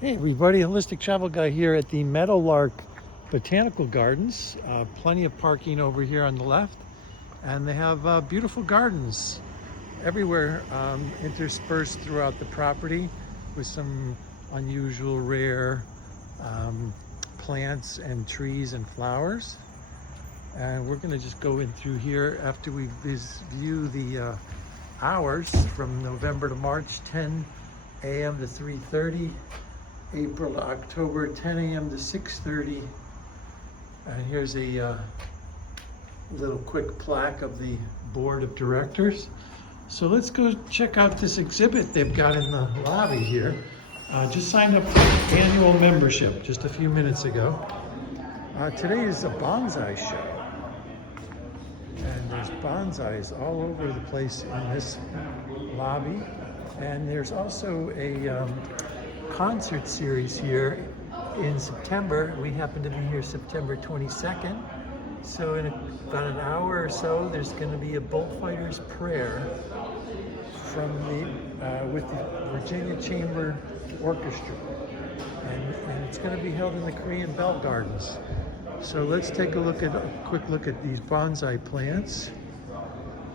Hey everybody, Holistic Travel Guy here at the Meadowlark Botanical Gardens. Plenty of parking over here on the left, and they have beautiful gardens everywhere, interspersed throughout the property with some unusual, rare plants and trees and flowers. And we're going to just go in through here after we view the hours from November to March, 10 a.m. to 3:30. April to October, 10 a.m. to 6:30. And here's a little quick plaque of the board of directors. So let's go check out this exhibit they've got in the lobby here. Just signed up for annual membership just a few minutes ago. Today is a bonsai show. And there's bonsais all over the place in this lobby. And there's also a concert series here in September. We happen to be here September 22nd. So in about an hour or so, there's going to be a bullfighter's prayer from with the Virginia Chamber Orchestra. And it's going to be held in the Korean Bell Gardens. So let's take a quick look at these bonsai plants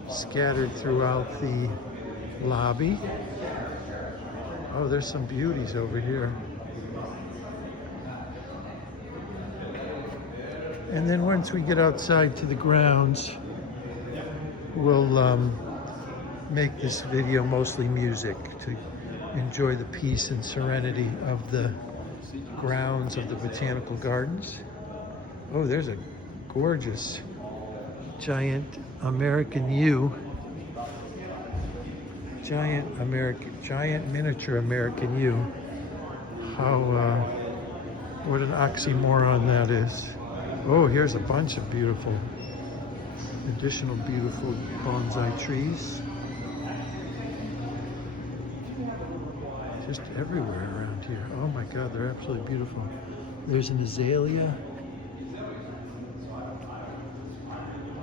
scattered throughout the lobby. Oh, there's some beauties over here. And then once we get outside to the grounds, we'll make this video mostly music to enjoy the peace and serenity of the grounds of the Botanical Gardens. Oh, there's a gorgeous giant American yew. Giant miniature American yew. What an oxymoron that is. Oh, here's a bunch of additional beautiful bonsai trees. Just everywhere around here. Oh my God, they're absolutely beautiful. There's an azalea.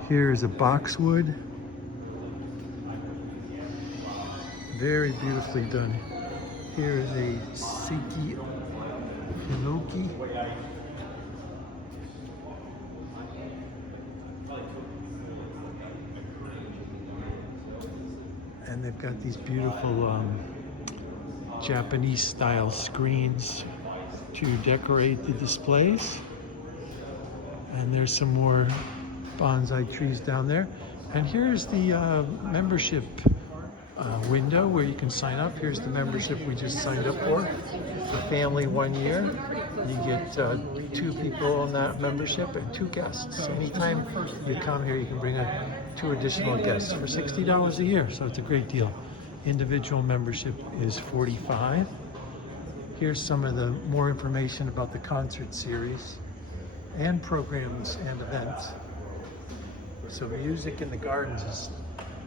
Here is a boxwood. Very beautifully done. Here is a Siki Hinoki. And they've got these beautiful Japanese style screens to decorate the displays. And there's some more bonsai trees down there. And here's the membership window where you can sign up. Here's the membership we just signed up for family 1 year. You get 2 people on that membership and 2 guests. Anytime you come here, you can bring 2 additional guests for $60 a year. So it's a great deal. Individual membership is $45. Here's some of the more information about the concert series and programs and events. So music in the gardens is,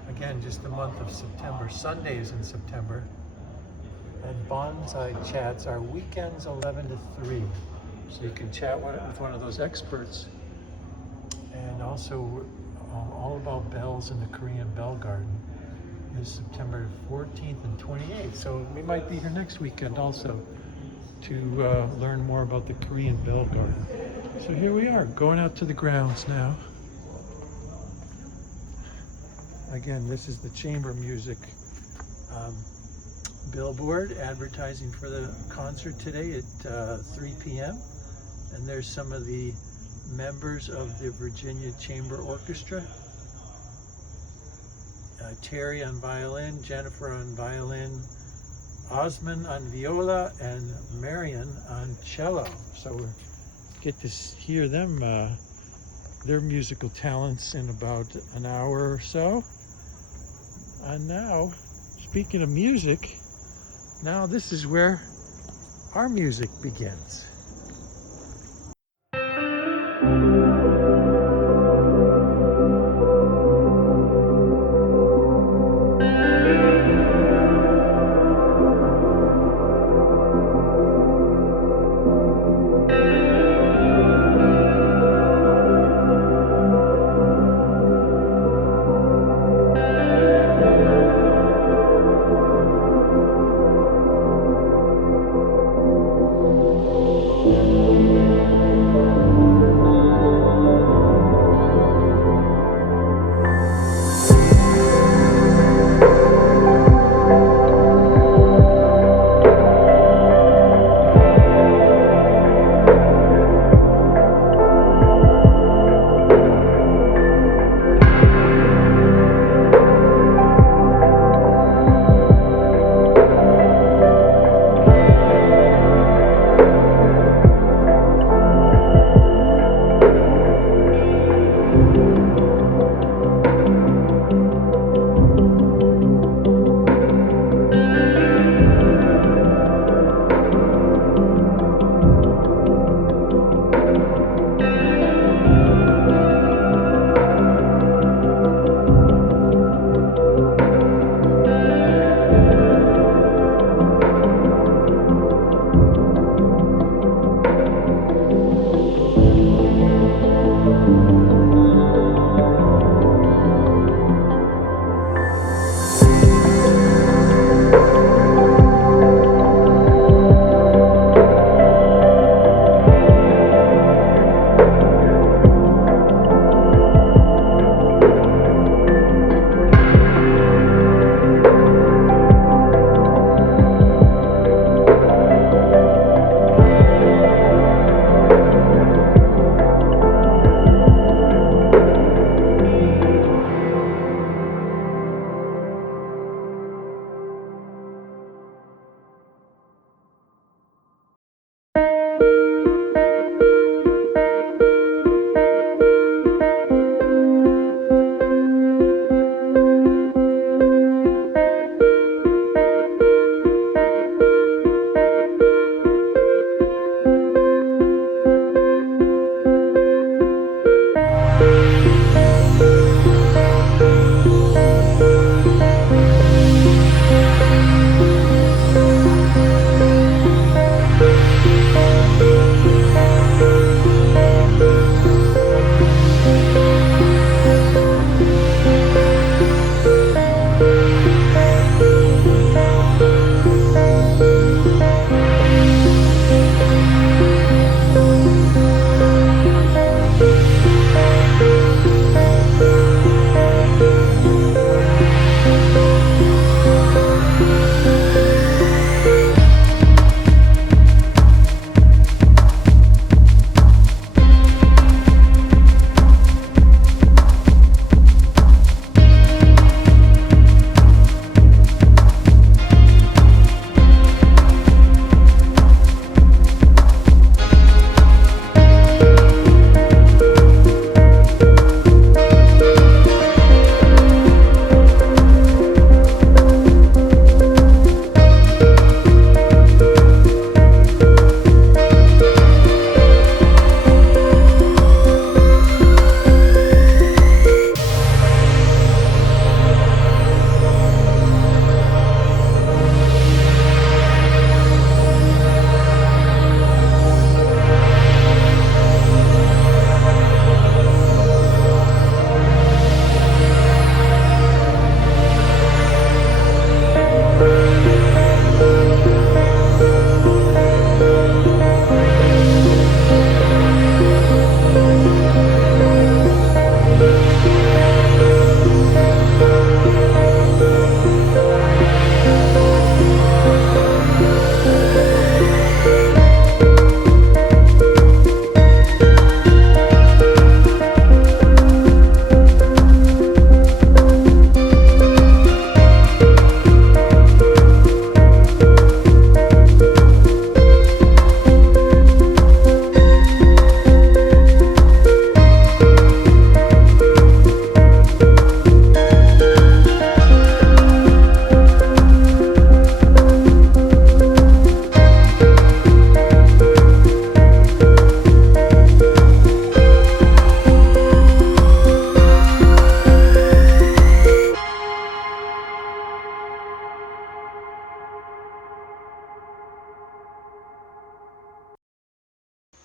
again, just the month of September. Sundays in September. And bonsai chats are weekends 11 to 3. So you can chat with one of those experts. And also all about bells in the Korean Bell Garden is September 14th and 28th. So we might be here next weekend also to learn more about the Korean Bell Garden. So here we are, going out to the grounds now. Again, this is the chamber music billboard advertising for the concert today at 3 p.m. And there's some of the members of the Virginia Chamber Orchestra. Terry on violin, Jennifer on violin, Osman on viola, and Marion on cello. So we get to hear them, their musical talents in about an hour or so. And now, speaking of music, now this is where our music begins.